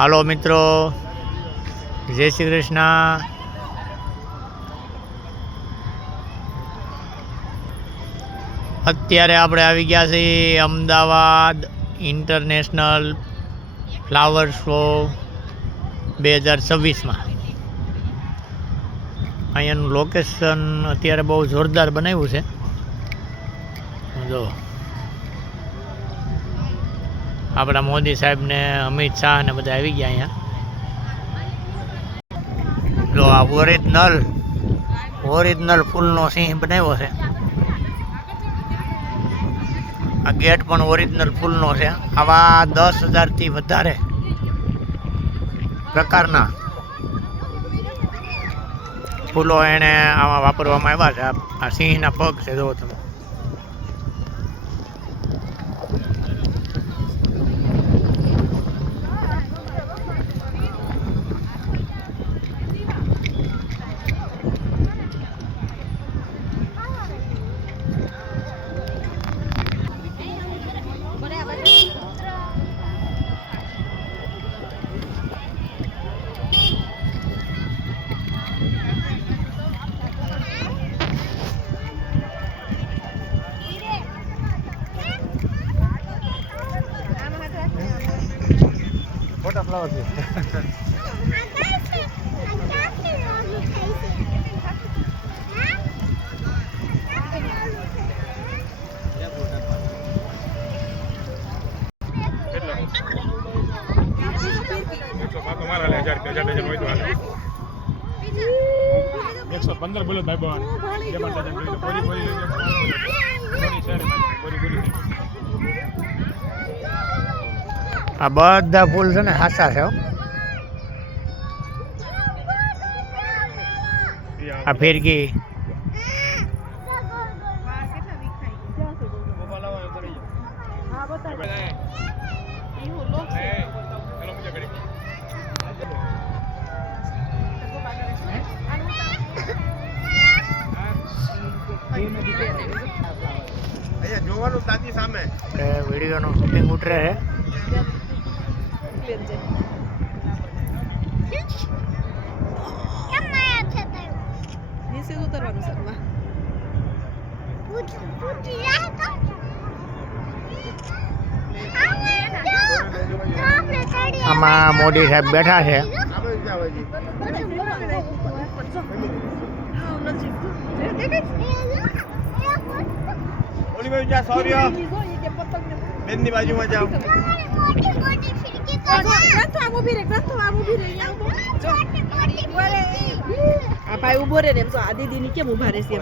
હાલો મિત્રો, જય શ્રી કૃષ્ણ। અત્યારે આપણે આવી ગયા છીએ અમદાવાદ ઇન્ટરનેશનલ ફ્લાવર શો 2026માં। અહીંયાનું લોકેશન અત્યારે બહુ જોરદાર બનાવ્યું છે। જો આપણા મોદી સાહેબ ને અમિત શાહ ને બધા આવી ગયા અહીંયા। જો આ ઓરિજિનલ ફૂલનો સિંહ બનાવ્યો છે। આ ગેટ પણ ઓરિજિનલ ફૂલનો છે। આવા 10,000થી વધારે પ્રકારના ફૂલો એને આમાં વાપરવામાં આવ્યા છે। આ સિંહના પગ છે, જુઓ તમે। મોટા ફ્લાવર છે। બોલો ભાઈ બવાન આ બધા ફૂલ છે ને હાસા છે। આ ફેરકી જોવાનું તાજી સામે વિડીયોનું શૂટિંગ ઉતરે છે। આમાં મોદી સાહેબ બેઠા છે। બેનની બાજુમાં જાઓ। આ ભાઈ ઉભો રે ને એમ તો આ દીદી ની કેમ ઉભા રહેશે?